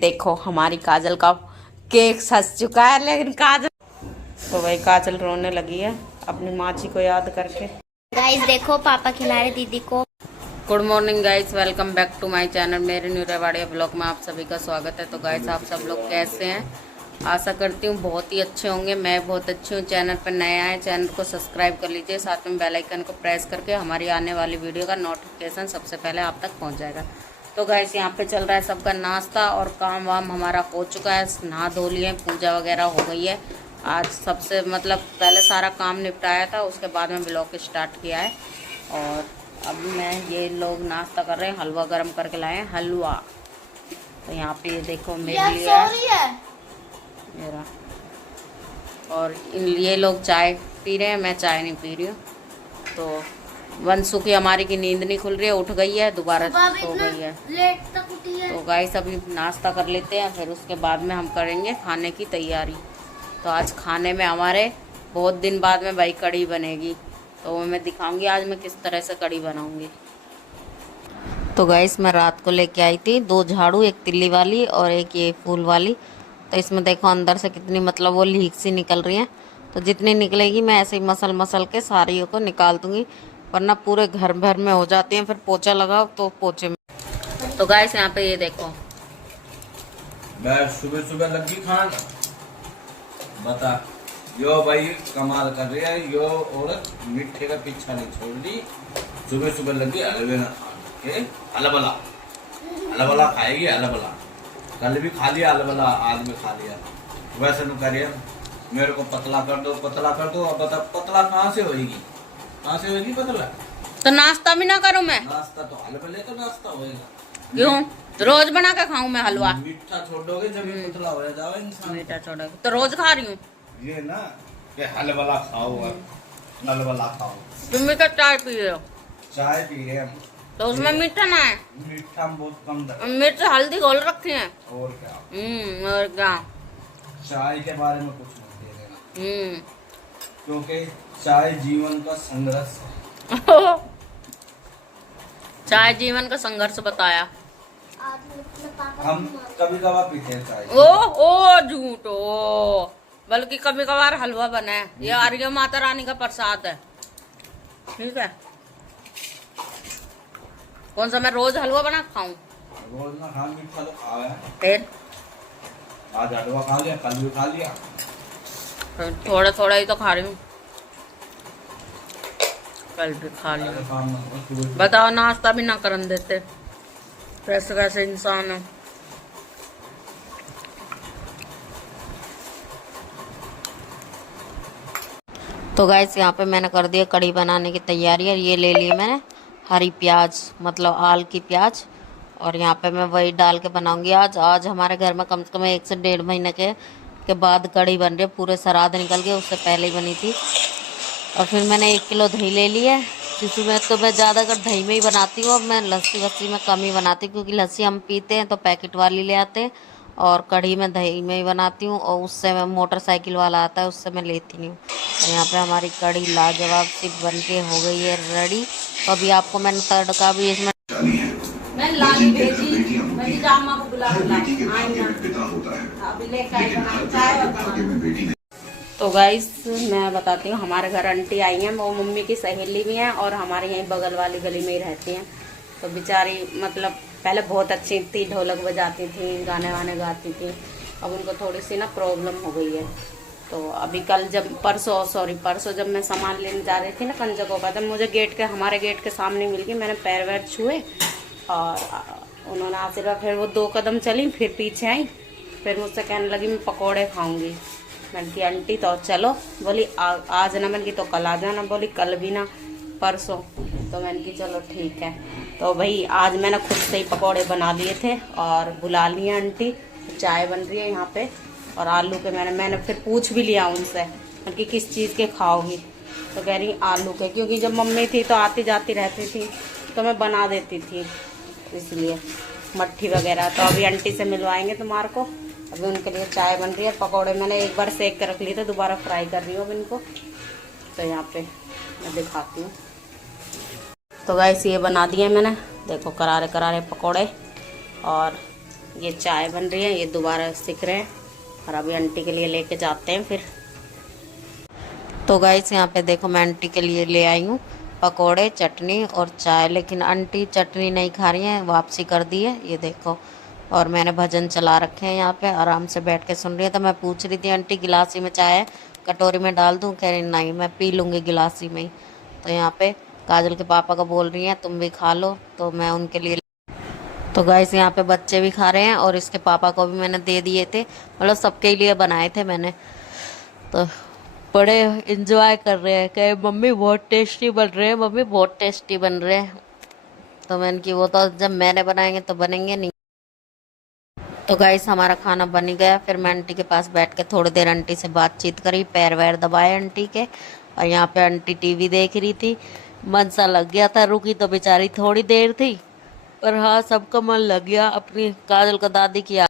देखो हमारी काजल का केक सज चुका है, लेकिन काजल तो भाई काजल रोने लगी है अपनी माची को याद करके। गाइस देखो पापा खिला रहे दीदी को। Good morning guys, welcome back to my channel. मेरे न्यू रेवाड़िया ब्लॉग में आप सभी का स्वागत है। तो गाइस आप सब लोग कैसे हैं? आशा करती हूँ बहुत ही अच्छे होंगे। मैं बहुत अच्छी हूँ। चैनल पर नए आए चैनल को सब्सक्राइब कर लीजिए, साथ में बेल आइकन को प्रेस करके हमारी आने वाली वीडियो का नोटिफिकेशन सबसे पहले आप तक पहुँच जाएगा। तो गाइस यहाँ पे चल रहा है सबका नाश्ता और काम वाम हमारा हो चुका है। नहा धो लिए, पूजा वगैरह हो गई है। आज सबसे पहले सारा काम निपटाया था, उसके बाद में ब्लॉग स्टार्ट किया है। और अब मैं ये लोग नाश्ता कर रहे हैं, हलवा गर्म करके लाए हैं हलवा। तो यहाँ पे ये देखो मेरे लिए मेरा, और ये लोग चाय पी रहे हैं, मैं चाय नहीं पी रही हूँ। तो वंशु की हमारी की नींद नहीं खुल रही है, उठ गई है दोबारा सो गई है, लेट तक उठी है। तो गाइस अभी नाश्ता कर लेते हैं, फिर उसके बाद में हम करेंगे खाने की तैयारी। तो आज खाने में हमारे बहुत दिन बाद में भाई कढ़ी बनेगी, तो वो मैं दिखाऊंगी आज मैं किस तरह से कढ़ी बनाऊंगी। तो गाइस मैं रात को लेके आई थी 2 झाड़ू, एक तिल्ली वाली और एक ये फूल वाली। तो इसमें देखो अंदर से कितनी वो लीक सी निकल रही है। तो जितनी निकलेगी मैं ऐसे ही मसल के सारियों को निकाल दूंगी, वरना पूरे घर भर में हो जाती हैं। फिर पोछा लगाओ तो पोछे में। तो गाइस यहाँ पे ये देखो मैं सुबह लगी खान बता, यो भाई कमाल कर रही है। यो औरत मिठे का पीछा नहीं छोड़ दी। सुबह लगी अलबला अलबला खाएगी। अलबला कल भी खा लिया, अलबला आज भी खा लिया। वैसे न करिए, मेरे को पतला कर दो पतला कर दो। अब बता पतला कहाँ से होगी, कहाँ से होगी पतला? तो नाश्ता भी ना करूं मैं? नाश्ता तो अलबले का नाश्ता होएगा। क्यों? रोज बना के खाऊं मैं हलवा? मीठा छोड़ दोगे जब ये पतला हो जाओ इंसान। मीठा छोड़ोगे तो रोज खा रही हूँ ये ना कि हलवाला खाओ, हलवाला खाओ। तुम मीठा चाय पी रहे हो? चाय पी रहे हम। तो उसमें मीठा ना है? मीठा बहुत कम दर। मिर्च हल्दी घोल रखी है। और क्या? और क्या? चाय के बारे में कुछ नहीं दे देना, क्योंकि चाय जीवन का संघर्ष है। चाय जीवन का संघर्ष बताया। हम कभी कभार पीते हैं चाय। ओ झूठो, बल्कि कभी कभार हलवा बना है। ये आर्य माता रानी का प्रसाद है, ठीक है? कौन सा मैं रोज हलवा बना खाऊं? रोज ना खा, मीठा तो खाया है। फिर आज हलवा खा लिया, कल भी खा लिया। थोड़ा थोड़ा ही तो खा रही हूँ, कल भी खा लिया। बताओ नाश्ता भी ना करन देते, कैसे कैसे इंसान है। तो गाइस यहाँ पे मैंने कर दिया कढ़ी बनाने की तैयारी। और ये ले ली मैंने हरी प्याज, आल की प्याज, और यहाँ पे मैं वही डाल के बनाऊंगी आज हमारे घर में कम से कम 1 से 1.5 महीने के बाद कढ़ी बन रही है। पूरे श्राद्ध निकल गए, उससे पहले ही बनी थी। और फिर मैंने 1 किलो दही ले लिया है। शिशु में तो मैं ज़्यादातर दही में ही बनाती हूँ। अब मैं लस्सी वस्सी में कम ही बनाती हूँ, क्योंकि लस्सी हम पीते हैं तो पैकेट वाली ले आते हैं, और कढ़ी में दही में ही बनाती हूँ। और उससे मैं मोटरसाइकिल वाला आता है, उससे मैं लेती नहीं हूँ। तो यहाँ पे हमारी कढ़ी लाजवाब सी बन के हो गई है रेडी। तो अभी आपको मैंने तड़का भी इसमें लाली भेजी, जामा को बुला अभी लेकर। तो गाइस मैं बताती हूँ, हमारे घर आंटी आई हैं, वो मम्मी की सहेली भी हैं और हमारे यहीं बगल वाली गली में ही रहती हैं। तो बेचारी पहले बहुत अच्छी थी, ढोलक बजाती थी, गाने वाने गाती थी। अब उनको थोड़ी सी प्रॉब्लम हो गई है। तो अभी परसों जब मैं सामान लेने जा रही थी ना कंजकों का, तब मुझे हमारे गेट के सामने मिल गई। मैंने पैर वैर छुए और उन्होंने आशीर्वाद, फिर वो 2 कदम चली, फिर पीछे आई, फिर मुझसे कहने लगी मैं पकौड़े खाऊंगी। मैंने की आंटी तो चलो, बोली आज ना, मैंने की तो कल आ जाना, बोली कल भी ना परसों। तो मैंने की चलो ठीक है। तो भाई आज मैंने खुद से ही पकौड़े बना लिए थे और बुला लिए आंटी। चाय बन रही है यहाँ पे, और आलू के मैंने फिर पूछ भी लिया उनसे कि किस चीज़ के खाओगी। तो कह रही आलू के, क्योंकि जब मम्मी थी तो आती जाती रहती थी तो मैं बना देती थी, इसलिए मट्ठी वगैरह। तो अभी आंटी से मिलवाएंगे तुम्हारे को। अभी उनके लिए चाय बन रही है। पकौड़े मैंने एक बार सेक कर रख लिए थे, दोबारा फ्राई कर रही हूँ अब इनको। तो यहाँ पे मैं दिखाती हूँ। तो गाइस ये बना दिए मैंने, देखो करारे करारे पकौड़े। और ये चाय बन रही है, ये दोबारा सीख रहे हैं और अभी आंटी के लिए लेके जाते हैं फिर। तो गाइस यहाँ पे देखो मैं आंटी के लिए ले आई हूँ पकोड़े, चटनी और चाय, लेकिन आंटी चटनी नहीं खा रही हैं, वापसी कर दी है ये देखो। और मैंने भजन चला रखे हैं यहाँ पे, आराम से बैठ के सुन रही है। तो मैं पूछ रही थी आंटी गिलासी में चाय है, कटोरी में डाल दूँ? कह रही नहीं मैं पी लूँगी गिलासी में ही। तो यहाँ पे काजल के पापा को बोल रही हैं तुम भी खा लो, तो मैं उनके लिए। तो गाइस यहाँ पे बच्चे भी खा रहे हैं और इसके पापा को भी मैंने दे दिए थे, मतलब सबके लिए बनाए थे मैंने। तो बड़े इंजॉय कर रहे हैं, कहे मम्मी बहुत टेस्टी बन रहे हैं, मम्मी बहुत टेस्टी बन रहे हैं। तो मैंने की वो तो जब मैंने बनाएंगे तो बनेंगे नहीं। तो गाइस हमारा खाना बन ही गया। फिर मैं आंटी के पास बैठ के थोड़ी देर आंटी से बातचीत करी, पैर वैर दबाए आंटी के। और यहाँ पे आंटी टीवी देख रही थी, मन सा लग गया था, रुकी तो बेचारी थोड़ी देर थी, पर हाँ सबका मन लग गया अपनी काजल को दादी की।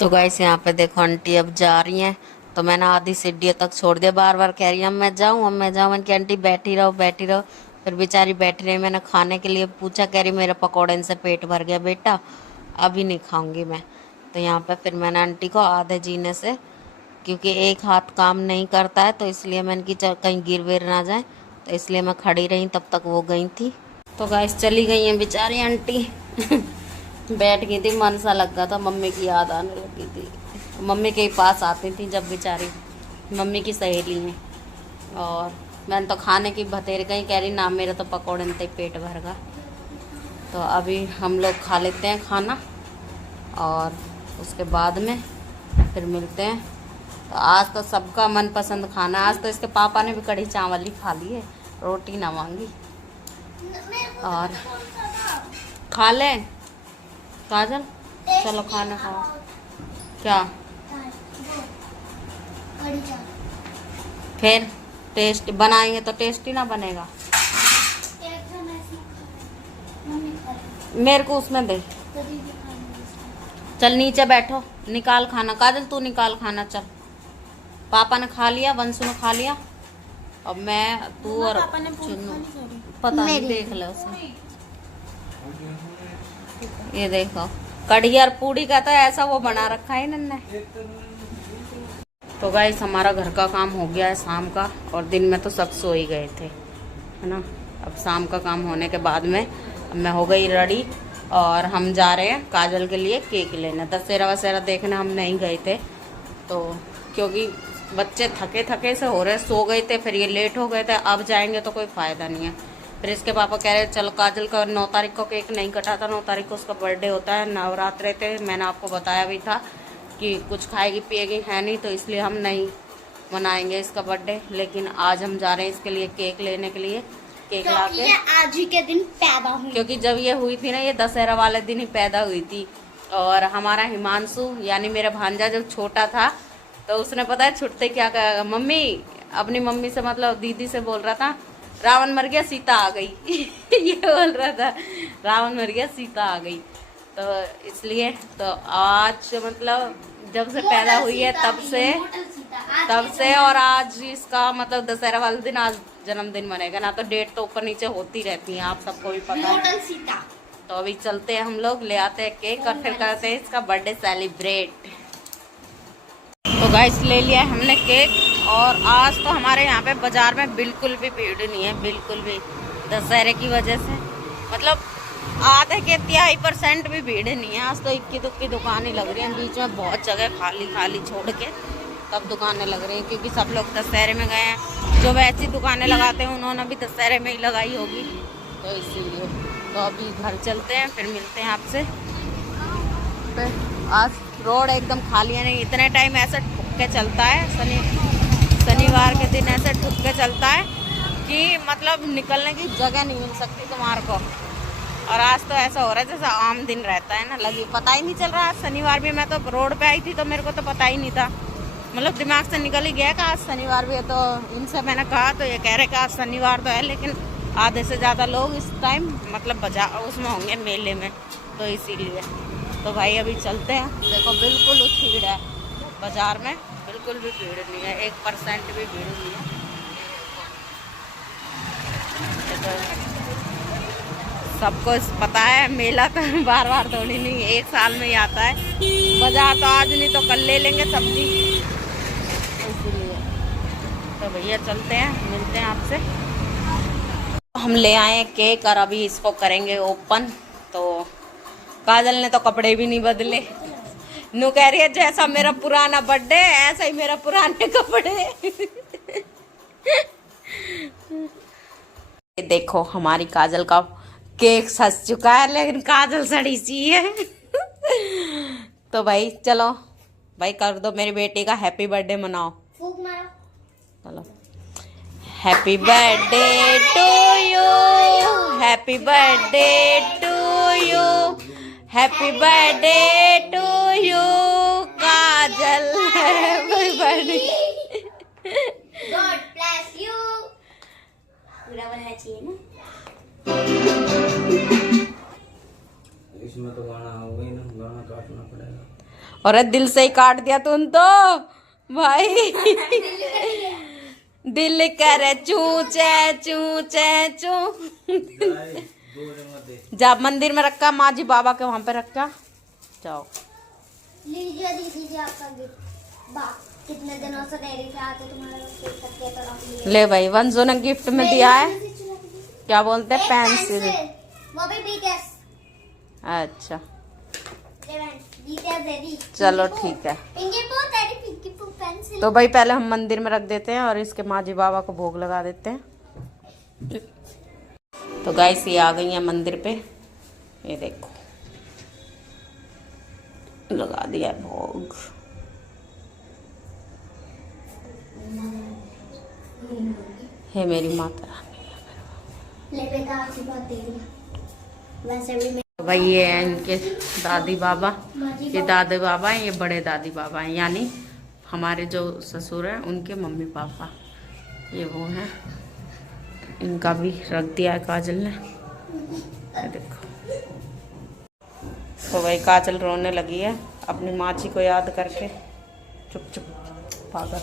तो गाइस यहाँ पे देखो आंटी अब जा रही हैं, तो मैंने आधी सीढ़ियों तक छोड़ दिया, बार बार कह रही है अब मैं जाऊँ अब मैं जाऊँ। मैंने कि आंटी बैठी रहो बैठी रहो, फिर बेचारी बैठी रही। मैंने खाने के लिए पूछा, कह रही मेरे पकौड़े से पेट भर गया बेटा, अभी नहीं खाऊंगी मैं। तो यहाँ पे फिर मैंने आंटी को आधे जीने से, क्योंकि एक हाथ काम नहीं करता है, तो इसलिए मैंने कि कहीं गिर विर ना जाए, तो इसलिए मैं खड़ी रही, तब तक वो गई थी। तो गाइस चली गई हैं बेचारी आंटी बैठ गई थी, मन सा लग गया था, मम्मी की याद आने लगी थी। मम्मी के पास आती थी जब बेचारी, मम्मी की सहेली हैं। और मैंने तो खाने की बतेर गई, कह रही ना मेरा तो पकौड़े से पेट भर गया। तो अभी हम लोग खा लेते हैं खाना और उसके बाद में फिर मिलते हैं। तो आज तो सबका मनपसंद खाना, आज तो इसके पापा ने भी कढ़ी चावल ही खा लिए, रोटी ना मांगी। और खा लें काजल, चलो खाना खाओ। क्या फिर टेस्ट बनाएंगे तो टेस्टी ना बनेगा? मेरे को उसमें दे, चल नीचे बैठो, निकाल खाना। काजल तू निकाल खाना, चल। पापा ने खा लिया, वंशु ने खा लिया, अब मैं तू और चुन्नू, पता नहीं, देख लो उसे। ये देखो कढ़ी और पूड़ी का तो ऐसा वो बना रखा है नन्ने। तो गाइस हमारा घर का काम हो गया है शाम का, और दिन में तो सब सो ही गए थे, है ना। अब शाम का काम होने के बाद में मैं हो गई रेडी और हम जा रहे हैं काजल के लिए केक लेने। दशहरा वशहरा देखने हम नहीं गए थे, तो क्योंकि बच्चे थके थके से हो रहे, सो गए थे, फिर ये लेट हो गए थे, अब जाएंगे तो कोई फ़ायदा नहीं है। फिर इसके पापा कह रहे चलो काजल का 9 तारीख को केक नहीं कटा था, 9 तारीख को उसका बर्थडे होता है, नवरात्रे थे, मैंने आपको बताया भी था कि कुछ खाएगी पिएगी है नहीं, तो इसलिए हम नहीं मनाएंगे इसका बर्थडे। लेकिन आज हम जा रहे हैं इसके लिए केक लेने के लिए, केक लाके आज ही के दिन पैदा हुई, क्योंकि जब ये हुई थी ना, ये दशहरा वाले दिन ही पैदा हुई थी। और हमारा हिमांशु यानी मेरा भांजा जब छोटा था, तो उसने पता है छुट्टे क्या कहा, मम्मी अपनी मम्मी से मतलब दीदी से बोल रहा था रावण मर गया सीता आ गई ये बोल रहा था रावण मर गया सीता आ गई। तो इसलिए तो आज मतलब जब से पैदा हुई है तब से और आज इसका मतलब दशहरा वाले दिन आज जन्मदिन मनेगा ना, तो डेट तो ऊपर नीचे होती रहती है, आप सबको भी पता है। तो अभी चलते हैं हम लोग, ले आते हैं केक और फिर करते हैं इसका बर्थडे सेलिब्रेट। तो गाइस ले लिया है हमने केक, और आज तो हमारे यहाँ पे बाजार में बिल्कुल भी भीड़ नहीं है, बिल्कुल भी, दशहरे की वजह से मतलब आधे के 3% भी भीड़ नहीं है। आज तो इक्की दुक्की दुकानें लग रही हैं, बीच में बहुत जगह खाली खाली छोड़ के तब दुकानें लग रही हैं, क्योंकि सब लोग दशहरे में गए हैं। जो वैसी दुकानें लगाते हैं उन्होंने भी दशहरे में ही लगाई होगी, तो इसीलिए। तो अभी घर चलते हैं, फिर मिलते हैं आपसे। आज रोड एकदम खाली है, नहीं इतने टाइम ऐसे ठुक के चलता है, शनिवार के दिन ऐसे ठुक के चलता है कि मतलब निकलने की जगह नहीं मिल सकती तुम्हारे को। और आज तो ऐसा हो रहा है जैसा आम दिन रहता है ना, लगी पता ही नहीं चल रहा। आज शनिवार भी, मैं तो रोड पे आई थी तो मेरे को तो पता ही नहीं था, मतलब दिमाग से निकल ही गया कि आज शनिवार भी है। तो इनसे मैंने कहा तो ये कह रहे कि आज शनिवार तो है, लेकिन आधे से ज़्यादा लोग इस टाइम मतलब बाजार उसमें होंगे मेले में, तो इसीलिए। तो भाई अभी चलते हैं, देखो बिल्कुल भीड़ है बाजार में, बिल्कुल भी भीड़ नहीं है, 1% भी भीड़ नहीं है। तो सबको पता है मेला तो बार बार थोड़ी नहीं, एक साल में ही आता है। बाजार तो आज नहीं तो कल ले लेंगे सब्जी, इसीलिए। तो भैया चलते हैं, मिलते हैं आपसे। हम ले आए हैं केक और अभी इसको करेंगे ओपन। तो काजल ने तो कपड़े भी नहीं बदले, नू कह रही है जैसा मेरा पुराना बर्थडे ऐसा ही मेरा पुराने कपड़े। देखो हमारी काजल का केक सज चुका है, लेकिन काजल सड़ी सी है। तो भाई चलो भाई कर दो मेरी बेटी का हैप्पी बर्थडे मनाओ। फूक मारो। चलो happy birthday to you, happy birthday to you, happy birthday to you Kajal, happy birthday. God bless you. पूरा बनना चाहिए ना। इसमें तो गाना हो गई ना, गाना काटना पड़ेगा। और दिल से ही काट दिया तुम तो भाई। दिल करे चू चे चू चे चू। जा मंदिर में रखा, माँ जी बाबा के वहां पे रखा। जाओ लीजिए दीजिए आपका गिफ्ट। कितने दिनों से डेयरी से आते तुम्हारे तो ले भाई वंशो ने गिफ्ट में दिया है, क्या बोलते हैं, पेंसिल। वो भी बीटीएस। अच्छा बीटीएस रेडी। चलो ठीक है। पिंकी पू तेरी पिंकी पू पेंसिल। तो भाई पहले हम मंदिर में रख देते हैं और इसके माँ जी बाबा को भोग लगा देते हैं। तो गाइस ये आ गई है मंदिर पे, ये देखो लगा दिया भोग। हे मेरी माता रानी। ले बेटा आशीर्वाद दे दिया। वैसे भी तो भाई ये है इनके दादी बाबा, ये दादी बाबा हैं, ये बड़े दादी बाबा हैं, यानी हमारे जो ससुर हैं उनके मम्मी पापा, ये वो हैं। इनका भी रख दिया है काजल ने, ये देखो। तो भाई काजल रोने लगी है अपनी माँ जी को याद करके। चुप चुप पागल।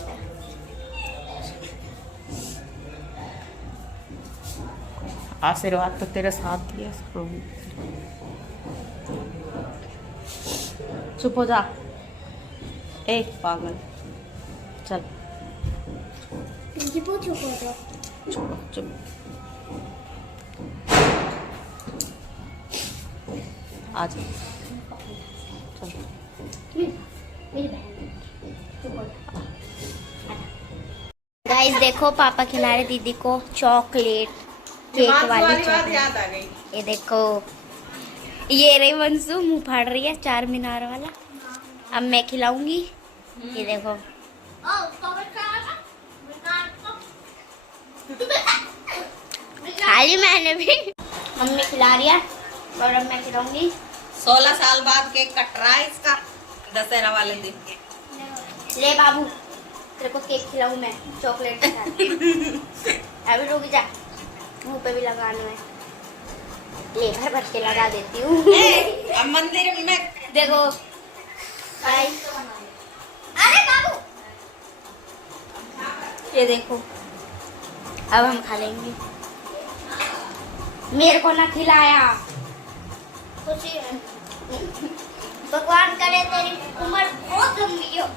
आशीर्वाद तो तेरे साथ दिया। चुप हो जा ए पागल। चल पिंकी पू चुप हो जाओ। छोड़ो चुप। आ जा चल। मेरी बहन गाइस देखो पापा खिला रहे दीदी को चॉकलेट, केक वाली चॉकलेट। याद आ गई। ये देखो ये रही वंशु मुंह फाड़ रही है, 4 मीनार वाला। अब मैं खिलाऊंगी, ये देखो। खाली मैंने भी, मम्मी खिला रही है और अब मैं खिलाऊंगी। 16 साल बाद केक कट रहा है इसका, दशहरा वाले दिन। ले बाबू तेरे को केक खिलाऊं मैं चॉकलेट के साथ। अभी रुक जा, मुंह पे भी लगाना है। ले भर भर के लगा देती हूँ। अब मंदिर में देखो अरे बाबू ये देखो, अब हम खा लेंगे। मेरे को ना खिलाया, खुशी है। भगवान करे तेरी उम्र बहुत लंबी हो।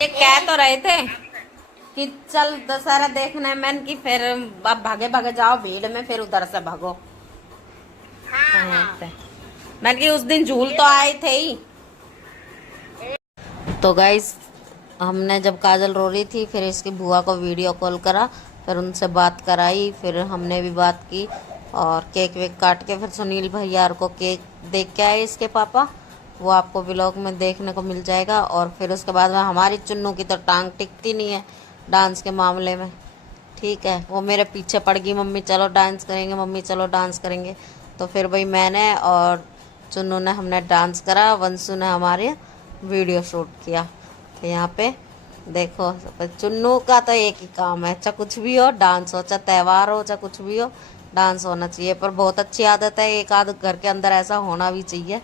ये कह तो रहे थे कि चल दशहरा देखने मैंने की, फिर अब भागे भागे जाओ भीड़ में, फिर उधर से भागो। मैंने की उस दिन झूल तो आए थे ही। तो गाइस हमने जब काजल रो रही थी, फिर इसकी बुआ को वीडियो कॉल करा, फिर उनसे बात कराई, फिर हमने भी बात की और केक वेक काट के फिर सुनील भैया को केक देख के आए इसके पापा। वो आपको व्लॉग में देखने को मिल जाएगा। और फिर उसके बाद में हमारी चुन्नू की तो टांग टिकती नहीं है डांस के मामले में, ठीक है। वो मेरे पीछे पड़ गई, मम्मी चलो डांस करेंगे, मम्मी चलो डांस करेंगे। तो फिर भाई मैंने और चुन्नू ने हमने डांस करा, वंशु ने हमारे वीडियो शूट किया। तो यहाँ पे देखो चुन्नू का तो एक ही काम है, चाहे कुछ भी हो डांस हो, चाहे त्यौहार हो चाहे कुछ भी हो डांस होना चाहिए। पर बहुत अच्छी आदत है, एक आध घर के अंदर ऐसा होना भी चाहिए।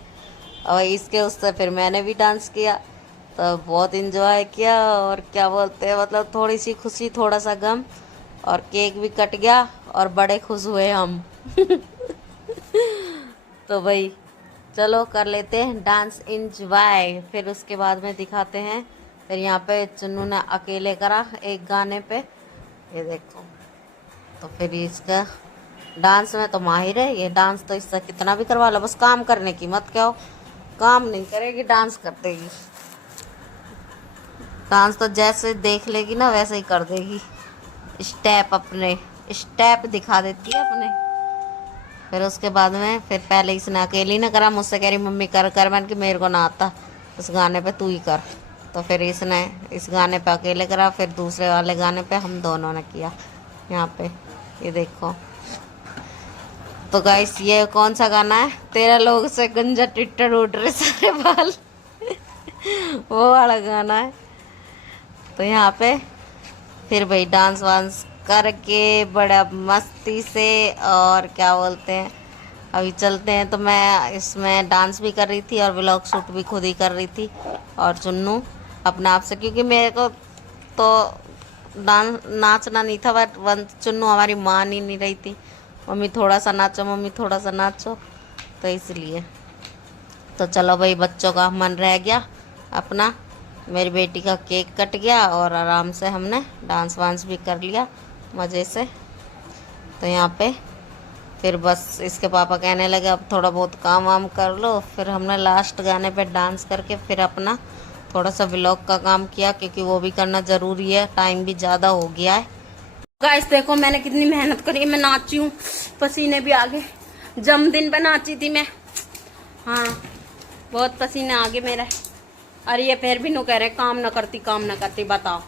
और इसके उससे फिर मैंने भी डांस किया, तो बहुत इंजॉय किया। और क्या बोलते हैं, मतलब थोड़ी सी खुशी थोड़ा सा गम, और केक भी कट गया और बड़े खुश हुए हम। तो भाई चलो कर लेते हैं डांस इंजॉय, फिर उसके बाद में दिखाते हैं। फिर यहाँ पे चुन्नू ने अकेले करा एक गाने पे, ये देखो। तो फिर इसका डांस में तो माहिर है ये, डांस तो इससे कितना भी करवा लो, बस काम करने की मत कहो, काम नहीं करेगी डांस कर देगी। डांस तो जैसे देख लेगी ना वैसे ही कर देगी, स्टेप अपने स्टेप दिखा देती है अपने। फिर उसके बाद में फिर पहले इसने अकेली ना करा, मुझसे कह रही मम्मी कर कर, मैंने कि मेरे को ना आता, इस गाने पे तू ही कर। तो फिर इसने इस गाने पे अकेले करा, फिर दूसरे वाले गाने पे हम दोनों ने किया यहाँ पे, ये देखो। तो गाइस ये कौन सा गाना है, तेरा लोग से गंजा टिट्टर उड़ रहे सारे बाल वो वाला गाना है। तो यहाँ पे फिर भाई डांस वांस करके बड़ा मस्ती से, और क्या बोलते हैं, अभी चलते हैं। तो मैं इसमें डांस भी कर रही थी और व्लॉग शूट भी खुद ही कर रही थी, और चुन्नू अपने आप से, क्योंकि मेरे को तो डांस नाचना नहीं था, बट चुन्नू हमारी मान ही नहीं रही थी, मम्मी थोड़ा सा नाचो, मम्मी थोड़ा सा नाचो, तो इसलिए। तो चलो भाई बच्चों का मन रह गया अपना, मेरी बेटी का केक कट गया और आराम से हमने डांस वांस भी कर लिया मज़े से। तो यहाँ पे फिर बस इसके पापा कहने लगे अब थोड़ा बहुत काम वाम कर लो, फिर हमने लास्ट गाने पे डांस करके फिर अपना थोड़ा सा व्लॉग का काम किया, क्योंकि वो भी करना ज़रूरी है, टाइम भी ज़्यादा हो गया है। गाइस देखो मैंने कितनी मेहनत करी है, मैं नाची हूँ, पसीने भी आ गए, जन्मदिन पे नाची थी मैं, हाँ बहुत पसीने आ गए मेरा। अरे ये फिर भी नो कह रहे काम ना करती काम ना करती, बताओ।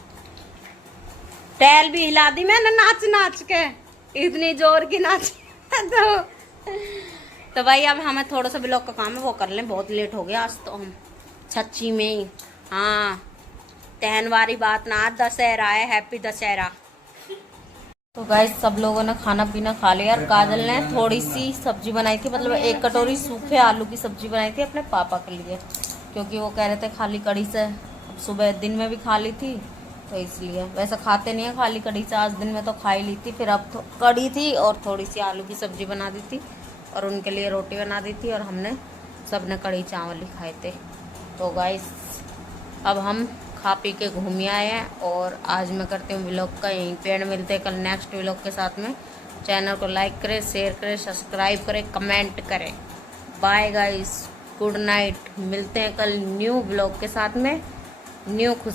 टैल भी हिला दी मैंने नाच नाच के, इतनी जोर की नाच तो भाई अब हमें थोड़ा सा ब्लॉग का काम है वो कर लें, बहुत लेट हो गया आज तो हम सच्ची में ही। हाँ तहन वाली बात ना, दशहरा है, हैप्पी दशहरा। तो गाइस सब लोगों ने खाना पीना खा लिया, और काजल ने थोड़ी सी सब्जी बनाई थी, मतलब 1 कटोरी सूखे आलू की सब्जी बनाई थी अपने पापा के लिए, क्योंकि वो कह रहे थे खाली कड़ी से, सुबह दिन में भी खा ली थी तो इसलिए। वैसे खाते नहीं है खाली कड़ी से, आज दिन में तो खा ही ली थी, फिर अब कड़ी थी और थोड़ी सी आलू की सब्जी बना दी थी, और उनके लिए रोटी बना दी थी, और हमने सब ने कड़ी चावल ही खाए थे। तो गाइस अब हम खा पी के घूम आए हैं, और आज मैं करती हूँ व्लॉग का यहीं पे एंड। मिलते हैं कल नेक्स्ट व्लॉग के साथ में। चैनल को लाइक करें, शेयर करें, सब्सक्राइब करें, कमेंट करें। Bye guys, good night. मिलते हैं कल न्यू व्लॉग के साथ में, न्यू खुश